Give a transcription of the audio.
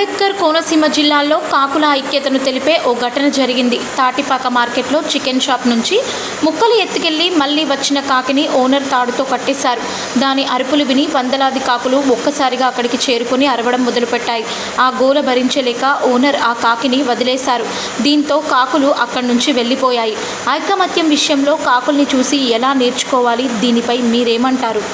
అంబేద్కర్ కోనసీమ జిల్లాలో కాకుల ఐక్యతను తెలిపే ఓ ఘటన జరిగింది. తాటిపాక మార్కెట్లో చికెన్ షాప్ నుంచి ముక్కలు ఎత్తుకెళ్లి మళ్లీ వచ్చిన కాకిని ఓనర్ తాడుతో కట్టేశారు. దాని అరుపులు విని వందలాది కాకులు ఒక్కసారిగా అక్కడికి చేరుకుని అరవడం మొదలుపెట్టాయి. ఆ గోల భరించలేక ఓనర్ ఆ కాకిని వదిలేశారు. దీంతో కాకులు అక్కడి నుంచి వెళ్లిపోయాయి. ఐకమత్యం విషయంలో కాకుల్ని చూసి ఎలా నేర్చుకోవాలి? దీనిపై మీరేమంటారు?